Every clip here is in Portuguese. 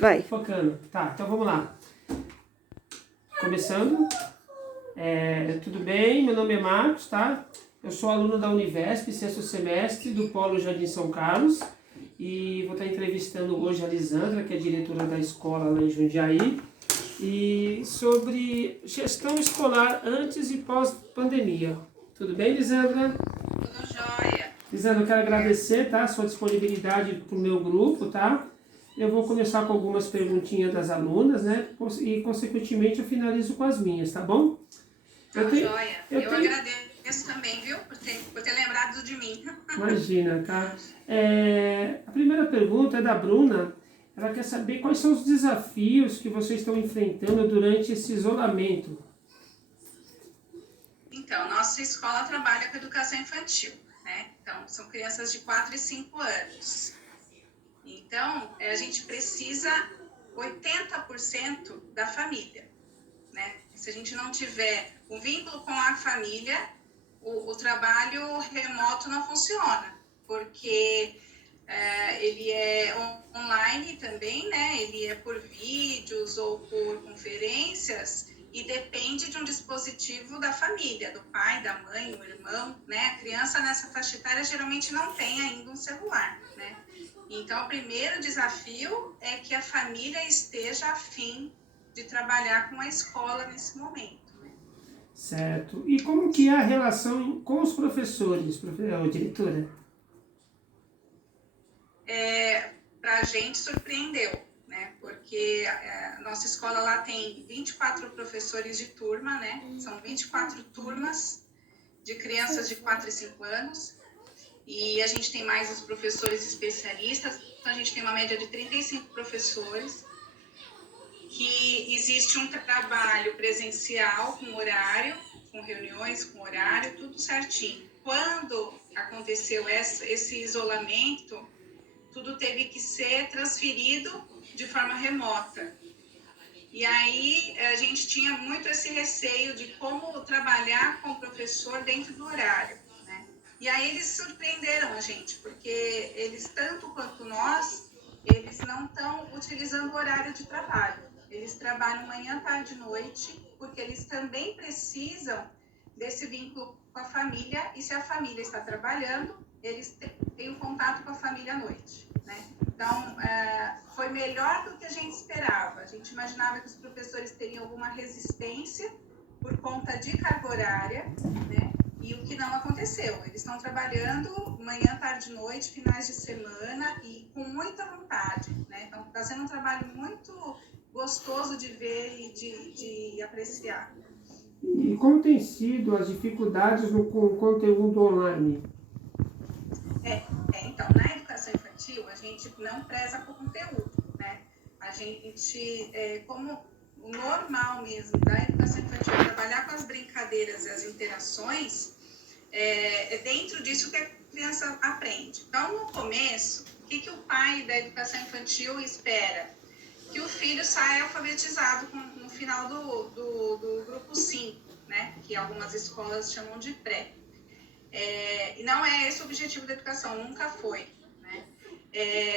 Vai. Focando. Tá, então vamos lá. Começando. Tudo bem? Meu nome é Marcos, tá? Eu sou aluno da Univesp, sexto semestre, do Polo Jardim São Carlos. E vou estar entrevistando hoje a Lisandra, que é diretora da escola lá em Jundiaí. E sobre gestão escolar antes e pós-pandemia. Tudo bem, Lisandra? Tudo jóia. Lisandra, eu quero agradecer, tá, a sua disponibilidade para o meu grupo, tá? Eu vou começar com algumas perguntinhas das alunas, né? E, consequentemente, eu finalizo com as minhas, tá bom? Jóia. Eu agradeço também, viu? Por ter lembrado de mim. Imagina, tá? A primeira pergunta é da Bruna. Ela quer saber quais são os desafios que vocês estão enfrentando durante esse isolamento. Então, nossa escola trabalha com educação infantil, né? Então, são crianças de 4 e 5 anos. Então, a gente precisa 80% da família, né? Se a gente não tiver um vínculo com a família, o trabalho remoto não funciona, porque ele é online também, né? Ele é por vídeos ou por conferências e depende de um dispositivo da família, do pai, da mãe, o irmão, né? A criança nessa faixa etária geralmente não tem ainda um celular, né? Então, o primeiro desafio é que a família esteja afim de trabalhar com a escola nesse momento. Certo. E como que é a relação com os professores, diretora? Para a gente surpreendeu, né? Porque a nossa escola lá tem 24 professores de turma, né? São 24 turmas de crianças de 4 e 5 anos. E a gente tem mais os professores especialistas, então a gente tem uma média de 35 professores, que existe um trabalho presencial com horário, com reuniões, com horário, tudo certinho. Quando aconteceu esse isolamento, tudo teve que ser transferido de forma remota. E aí a gente tinha muito esse receio de como trabalhar com o professor dentro do horário, né? E aí eles surpreenderam a gente, porque eles, tanto quanto nós, eles não estão utilizando o horário de trabalho. Eles trabalham manhã, tarde e noite, porque eles também precisam desse vínculo com a família, e se a família está trabalhando, eles têm um contato com a família à noite, né? Então, foi melhor do que a gente esperava. A gente imaginava que os professores teriam alguma resistência por conta de carga horária, né? E o que não aconteceu. Eles estão trabalhando manhã, tarde e noite, finais de semana e com muita vontade, né? Então, está sendo um trabalho muito gostoso de ver e de apreciar. E como tem sido as dificuldades com o conteúdo online? Então, na educação infantil, a gente não preza por conteúdo, né? A gente, como o normal mesmo da educação infantil, trabalhar com as brincadeiras e as interações, é dentro disso que a criança aprende. Então, no começo, o que o pai da educação infantil espera? Que o filho saia alfabetizado no final do grupo 5, né? Que algumas escolas chamam de pré. E não é esse o objetivo da educação, nunca foi, né?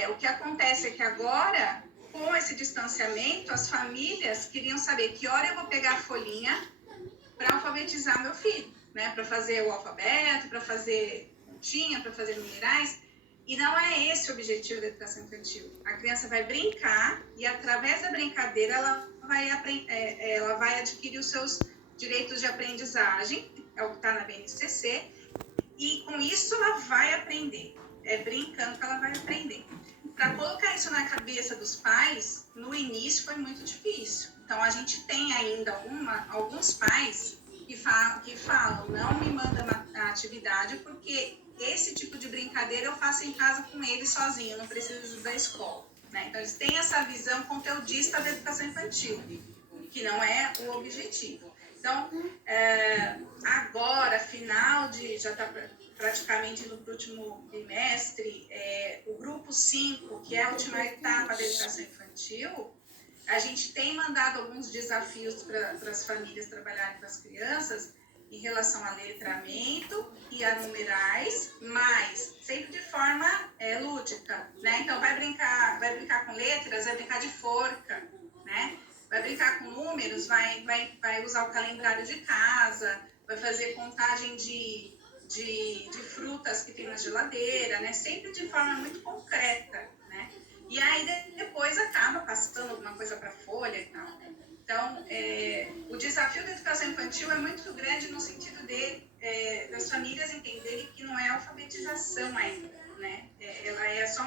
O que acontece é que agora, com esse distanciamento, as famílias queriam saber que hora eu vou pegar a folhinha para alfabetizar meu filho, né? Para fazer o alfabeto, para fazer continha, para fazer numerais. E não é esse o objetivo da educação infantil. A criança vai brincar e, através da brincadeira, ela vai adquirir os seus direitos de aprendizagem, é o que está na BNCC, e com isso ela vai aprender. É brincando que ela vai aprender. Para colocar isso na cabeça dos pais, no início foi muito difícil. Então, a gente tem ainda alguns pais que falam, não me manda uma atividade, porque esse tipo de brincadeira eu faço em casa com ele sozinho, não preciso da escola, né? Então, eles têm essa visão conteudista da educação infantil, que não é o objetivo. Então, agora, já está praticamente indo para o último bimestre, o grupo 5, que é a última etapa da educação infantil, a gente tem mandado alguns desafios para as famílias trabalharem com as crianças, em relação a letramento e a numerais, mas sempre de forma lúdica, né? Então vai brincar com letras, vai brincar de forca, né? Vai brincar com números, vai usar o calendário de casa, vai fazer contagem de frutas que tem na geladeira, né? Sempre de forma muito concreta, né? E aí depois acaba passando alguma coisa para a folha e tal. Então, o desafio da educação infantil é muito grande no sentido das famílias entenderem que não é alfabetização ainda, né? Ela é só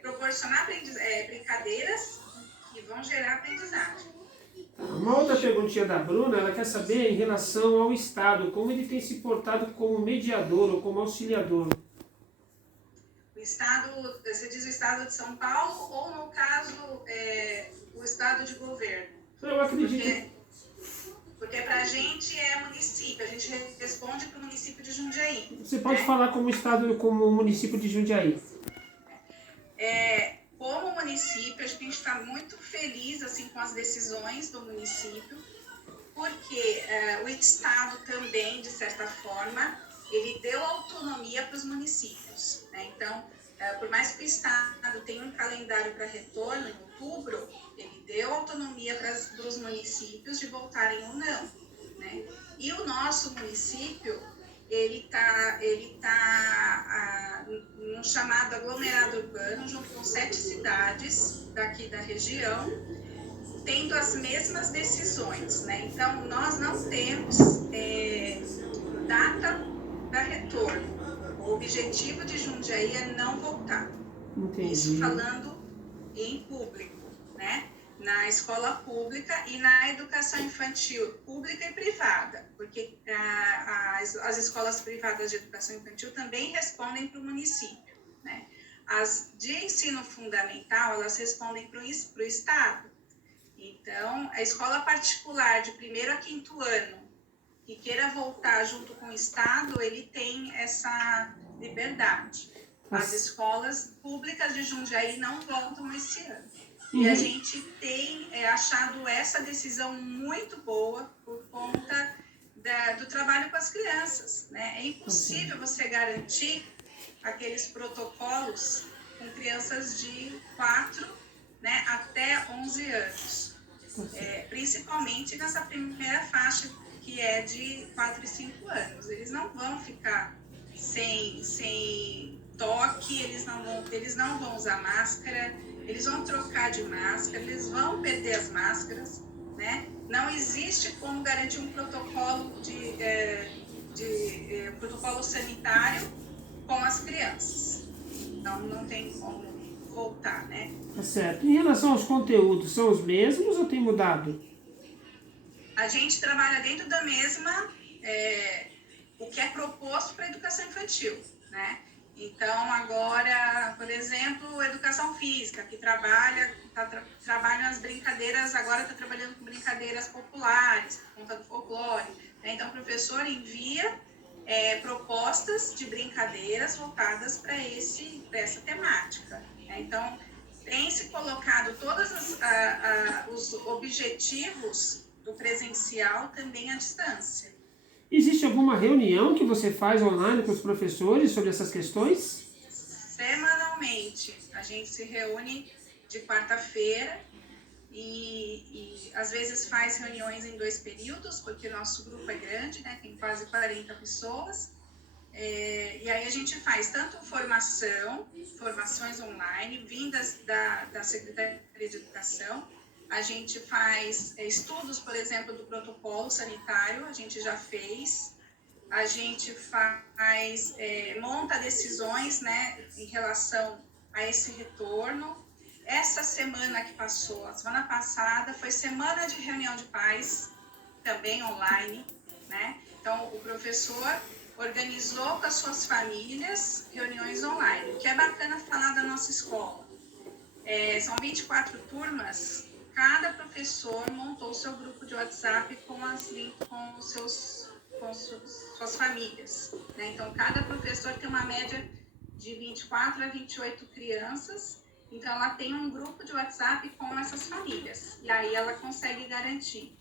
proporcionar brincadeiras que vão gerar aprendizagem. Uma outra perguntinha da Bruna, ela quer saber em relação ao Estado, como ele tem se portado como mediador ou como auxiliador. O Estado, você diz o Estado de São Paulo ou, no caso, o Estado de governo? Eu acredito. Porque para a gente é município, a gente responde para o município de Jundiaí. Você pode falar como Estado, como município de Jundiaí. Como município, a gente está muito feliz assim, com as decisões do município, porque o Estado também, de certa forma, ele deu autonomia para os municípios, né? Então, por mais que o Estado tenha um calendário para retorno em outubro, ele deu autonomia para os municípios de voltarem ou não, né? E o nosso município, ele tá num chamado aglomerado urbano, junto com 7 cidades daqui da região, tendo as mesmas decisões, né? Então, nós não temos data para retorno. O objetivo de Jundiaí é não voltar. Entendi. Isso falando em público, né? Na escola pública e na educação infantil pública e privada, porque as escolas privadas de educação infantil também respondem para o município, né? As de ensino fundamental, elas respondem para o Estado. Então, a escola particular de 1º a 5º ano, que queira voltar junto com o Estado, ele tem essa liberdade. As escolas públicas de Jundiaí não voltam esse ano. E a gente tem achado essa decisão muito boa por conta do trabalho com as crianças, né? É impossível você garantir aqueles protocolos com crianças de 4, né, até 11 anos. Principalmente nessa primeira faixa, que é de 4 e 5 anos. Eles não vão ficar sem toque, eles não vão usar máscara, eles vão trocar de máscara, eles vão perder as máscaras, né? Não existe como garantir um protocolo protocolo sanitário com as crianças. Então, não tem como voltar, né? Tá certo. Em relação aos conteúdos, são os mesmos ou tem mudado? A gente trabalha dentro da mesma, o que é proposto para a educação infantil, né? Então, agora, por exemplo, educação física, que trabalha nas brincadeiras, agora está trabalhando com brincadeiras populares, por conta do folclore, né? Então, o professor envia propostas de brincadeiras voltadas para essa temática, né? Então, tem se colocado todos os objetivos do presencial também à distância. Existe alguma reunião que você faz online com os professores sobre essas questões? Semanalmente. A gente se reúne de quarta-feira e às vezes faz reuniões em 2 períodos, porque nosso grupo é grande, né? Tem quase 40 pessoas. E aí a gente faz tanto formações online, vindas da Secretaria de Educação. A gente faz estudos, por exemplo, do protocolo sanitário, a gente já fez. A gente monta decisões, né, em relação a esse retorno. Essa semana que passou, a semana passada, foi semana de reunião de pais, também online, né? Então, o professor organizou com as suas famílias reuniões online. O que é bacana falar da nossa escola. São 24 turmas, cada professor montou o seu grupo de WhatsApp com suas famílias, né? Então, cada professor tem uma média de 24 a 28 crianças, então ela tem um grupo de WhatsApp com essas famílias, e aí ela consegue garantir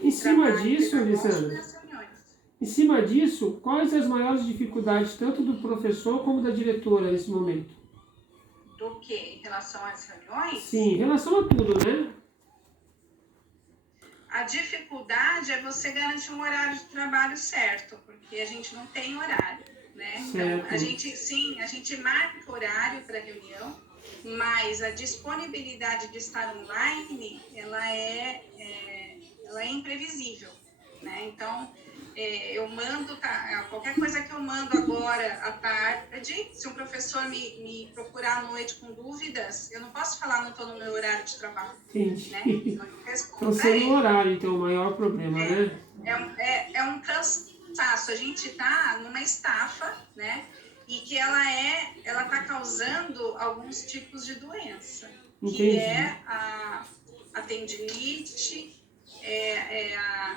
Em cima trabalho disso, pedagógico Elisandra, nas reuniões. em cima disso, quais as maiores dificuldades, tanto do professor como da diretora nesse momento? Do que? Em relação às reuniões? Sim, em relação a tudo, né? A dificuldade é você garantir um horário de trabalho certo, porque a gente não tem horário, né? Então, Certo. a gente marca horário para reunião, mas a disponibilidade de estar online, ela é imprevisível, né? Então, eu mando, qualquer coisa que eu mando agora à tarde, se um professor me procurar à noite com dúvidas, eu não posso falar, não estou no meu horário de trabalho, Entendi. né? Eu respondo Então, para seria o ele. horário, então, o maior problema, né? É um cansaço. A gente está numa estafa, né? E que ela está causando alguns tipos de doença, que Entendi. é a tendinite,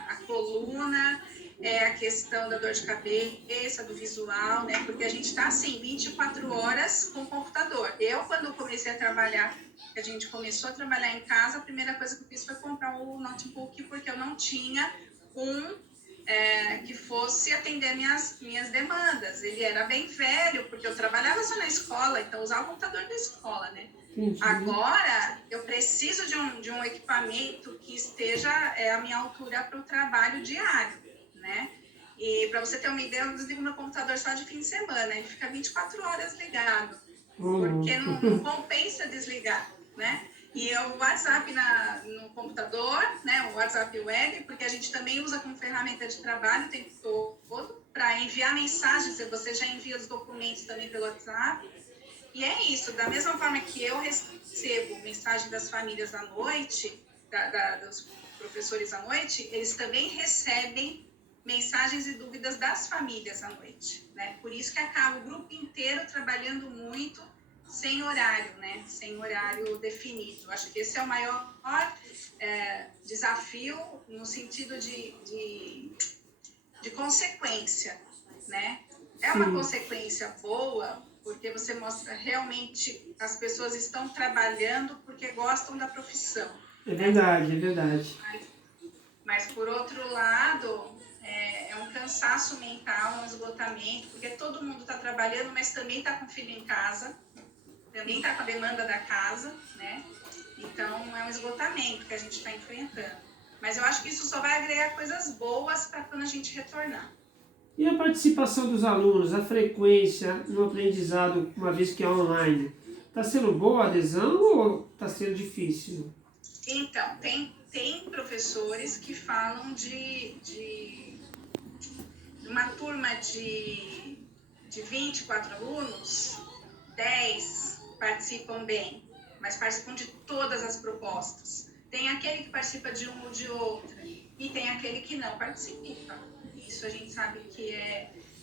a coluna, é a questão da dor de cabeça, do visual, né? Porque a gente está assim 24 horas com o computador. Eu, quando comecei a trabalhar, a gente começou a trabalhar em casa, a primeira coisa que eu fiz foi comprar o notebook, porque eu não tinha que fosse atender minhas demandas. Ele era bem velho, porque eu trabalhava só na escola, então usava o computador da escola, né? Entendi. Agora, eu preciso de um equipamento que esteja à minha altura para o trabalho diário, né? E para você ter uma ideia, eu desligo meu computador só de fim de semana, ele fica 24 horas ligado, porque não compensa desligar, né? E o WhatsApp no computador, né, o WhatsApp web, porque a gente também usa como ferramenta de trabalho o tempo todo, para enviar mensagens, você já envia os documentos também pelo WhatsApp. E é isso, da mesma forma que eu recebo mensagem das famílias à noite, dos professores à noite, eles também recebem mensagens e dúvidas das famílias à noite, né? Por isso que acaba o grupo inteiro trabalhando muito, sem horário, né? Sem horário definido. Acho que esse é o maior desafio no sentido de consequência, né? É uma consequência boa, porque você mostra realmente as pessoas estão trabalhando porque gostam da profissão. É verdade, é verdade. Mas por outro lado, é um cansaço mental, um esgotamento, porque todo mundo está trabalhando, mas também está com filho em casa, também está com a demanda da casa, né? Então, é um esgotamento que a gente está enfrentando. Mas eu acho que isso só vai agregar coisas boas para quando a gente retornar. E a participação dos alunos, a frequência no aprendizado, uma vez que é online, está sendo boa a adesão ou está sendo difícil? Então, tem professores que falam de uma turma de 24 alunos, 10 participam bem, mas participam de todas as propostas. Tem aquele que participa de uma ou de outra, e tem aquele que não participa. Isso a gente sabe que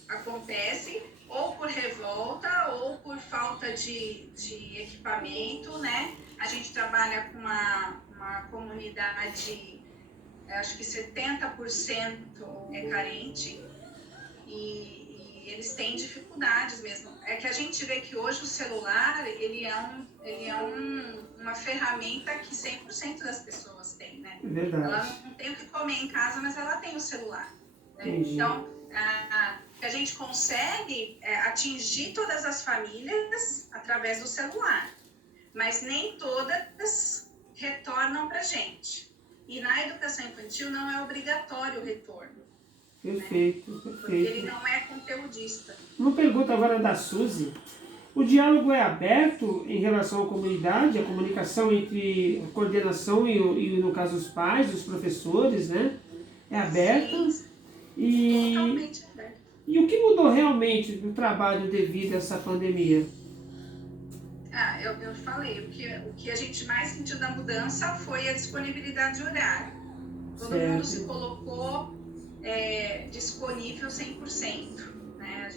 acontece ou por revolta ou por falta de equipamento, né? A gente trabalha com uma comunidade, acho que 70% é carente, e eles têm dificuldades mesmo. É que a gente vê que hoje o celular, ele é uma ferramenta que 100% das pessoas têm, né? Verdade. Ela não tem o que comer em casa, mas ela tem o celular. Né? Então, a gente consegue atingir todas as famílias através do celular, mas nem todas retornam para a gente. E na educação infantil não é obrigatório o retorno. Perfeito, né? perfeito. Porque ele não é conteudista. Uma pergunta agora da Suzy. O diálogo é aberto em relação à comunidade, a comunicação entre a coordenação e no caso, os pais, os professores, né? É aberta? Sim, totalmente aberto. E o que mudou realmente no trabalho devido a essa pandemia? Eu falei, o que a gente mais sentiu da mudança foi a disponibilidade de horário. Todo mundo se colocou disponível 100%. Né?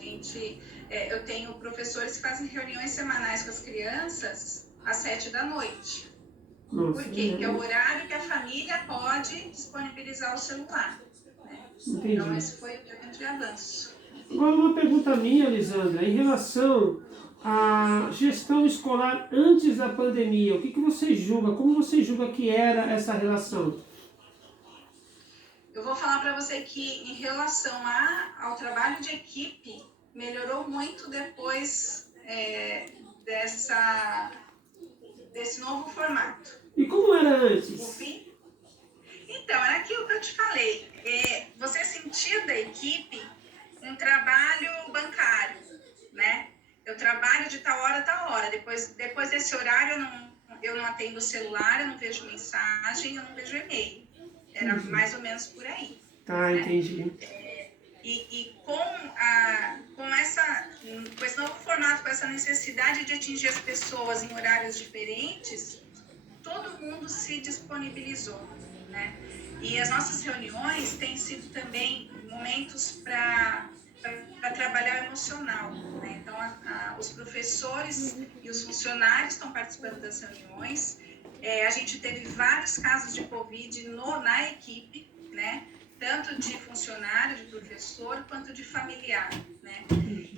Eu tenho professores que fazem reuniões semanais com as crianças às 7 da noite. Nossa, Por quê? Porque é o horário que a família pode disponibilizar o celular. Né? Então, esse foi o grande avanço. Agora, uma pergunta minha, Lisandra, em relação à gestão escolar antes da pandemia, o que você julga, como você julga que era essa relação? Eu vou falar para você que, em relação ao trabalho de equipe, melhorou muito depois desse novo formato. E como era antes? Então, era aquilo que eu te falei. Você sentia da equipe um trabalho bancário, né? Eu trabalho de tal hora a tal hora. Depois desse horário, eu não atendo o celular, eu não vejo mensagem, eu não vejo e-mail. Era mais ou menos por aí. Tá, né? entendi. E com esse novo formato, com essa necessidade de atingir as pessoas em horários diferentes, todo mundo se disponibilizou, né? E as nossas reuniões têm sido também momentos para trabalhar o emocional, né? Então, os professores e os funcionários estão participando das reuniões. A gente teve vários casos de Covid na equipe, né? Tanto de funcionário, de professor, quanto de familiar, né?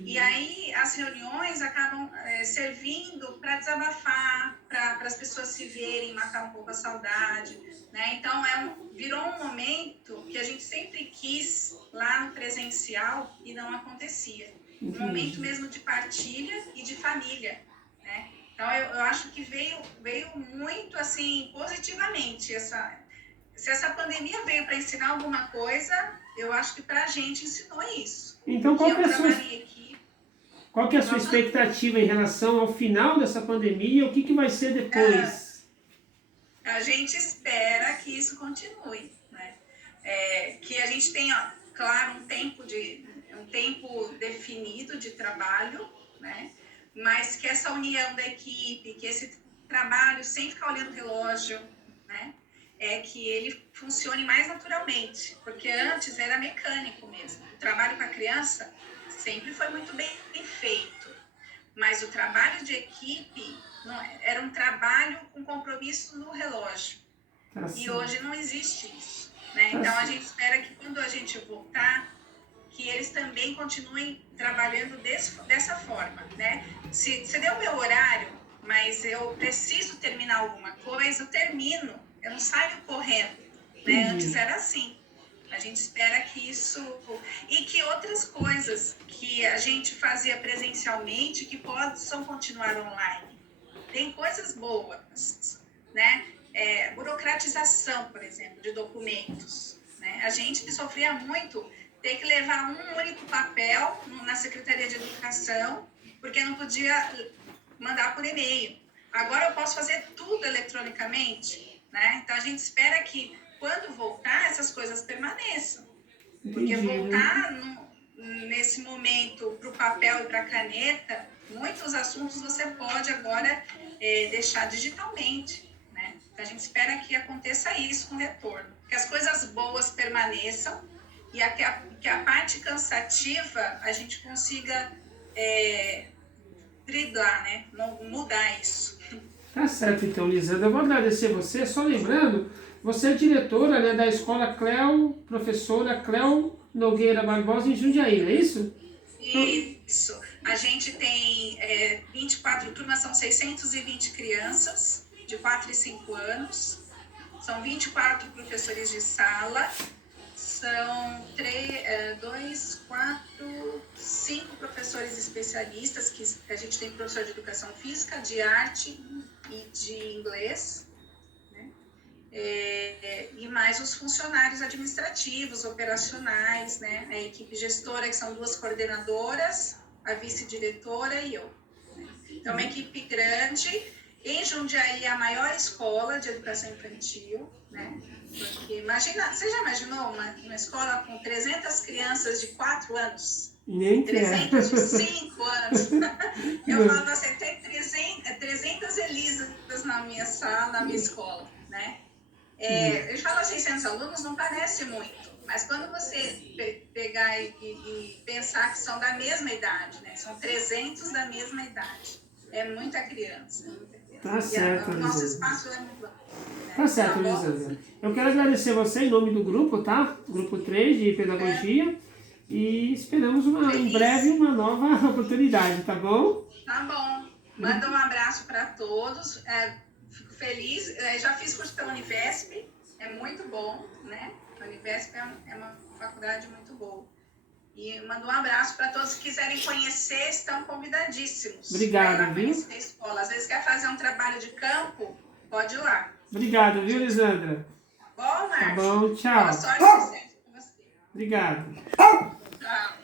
E aí as reuniões acabam servindo para desabafar, para as pessoas se verem, matar um pouco a saudade, né? Então virou um momento que a gente sempre quis lá no presencial e não acontecia. Um momento mesmo de partilha e de família, né? Então eu acho que veio muito assim positivamente se essa pandemia veio para ensinar alguma coisa, eu acho que para a gente ensinou isso. Então, qual que é a sua Nossa. expectativa em relação ao final dessa pandemia e o que vai ser depois? A gente espera que isso continue, né? Que a gente tenha, claro, um tempo definido de trabalho, né? Mas que essa união da equipe, que esse trabalho sem ficar olhando o relógio, né? Que ele funcione mais naturalmente, porque antes era mecânico mesmo. O trabalho com a criança sempre foi muito bem feito, mas o trabalho de equipe era um trabalho com compromisso no relógio. E hoje não existe isso, né? Então a gente espera que quando a gente voltar, que eles também continuem trabalhando dessa forma, né? Se deu o meu horário, mas eu preciso terminar alguma coisa, eu termino, eu não saio correndo, né? Antes era assim. A gente espera que isso... E que outras coisas que a gente fazia presencialmente que possam continuar online. Tem coisas boas, né? Burocratização, por exemplo, de documentos, né? A gente sofria muito ter que levar um único papel na Secretaria de Educação, porque não podia mandar por e-mail. Agora eu posso fazer tudo eletronicamente, né? Então a gente espera que quando voltar essas coisas permaneçam. Porque voltar nesse momento para o papel e para a caneta, muitos assuntos você pode agora deixar digitalmente, né? Então a gente espera que aconteça isso com o retorno, que as coisas boas permaneçam e que a parte cansativa a gente consiga driblar, né? Mudar isso. Tá certo, então, Lisandra. Eu vou agradecer você. Só lembrando, você é diretora, né, da escola professora Cléo Nogueira Barbosa em Jundiaí, não é isso? Isso. A gente tem 24 turmas, são 620 crianças de 4 e 5 anos. São 24 professores de sala. São 5 professores especialistas, que a gente tem professor de educação física, de arte e de inglês, né? E mais os funcionários administrativos, operacionais, né? A equipe gestora, que são 2 coordenadoras, a vice-diretora e eu. Né? Então, uma equipe grande. Em Jundiaí, a maior escola de educação infantil, né? Porque você já imaginou uma escola com 300 crianças de 4 anos? Nem 300 de 5 anos. Eu falo assim, tem 300 Elisas na minha sala, na minha escola, né? Eu falo 600 alunos, não parece muito, mas quando você pegar e pensar que são da mesma idade, né? São 300 da mesma idade. É muita criança. Tá certo, o nosso espaço é muito bom. Tá certo, Lisandra. Eu quero agradecer você em nome do grupo, tá? Grupo 3 de Pedagogia. E esperamos em breve uma nova oportunidade, tá bom? Tá bom. Manda um abraço para todos. Fico feliz. Já fiz curso pela Univesp. é muito bom, né? A Univesp é uma faculdade muito boa. E mando um abraço para todos que quiserem conhecer, estão convidadíssimos. Obrigado, viu? Conhecer a escola. Às vezes quer fazer um trabalho de campo, pode ir lá. Obrigado, viu, Lisandra? Bom, Márcio? Tá bom, tchau. Boa sorte, sucesso com você. Obrigado.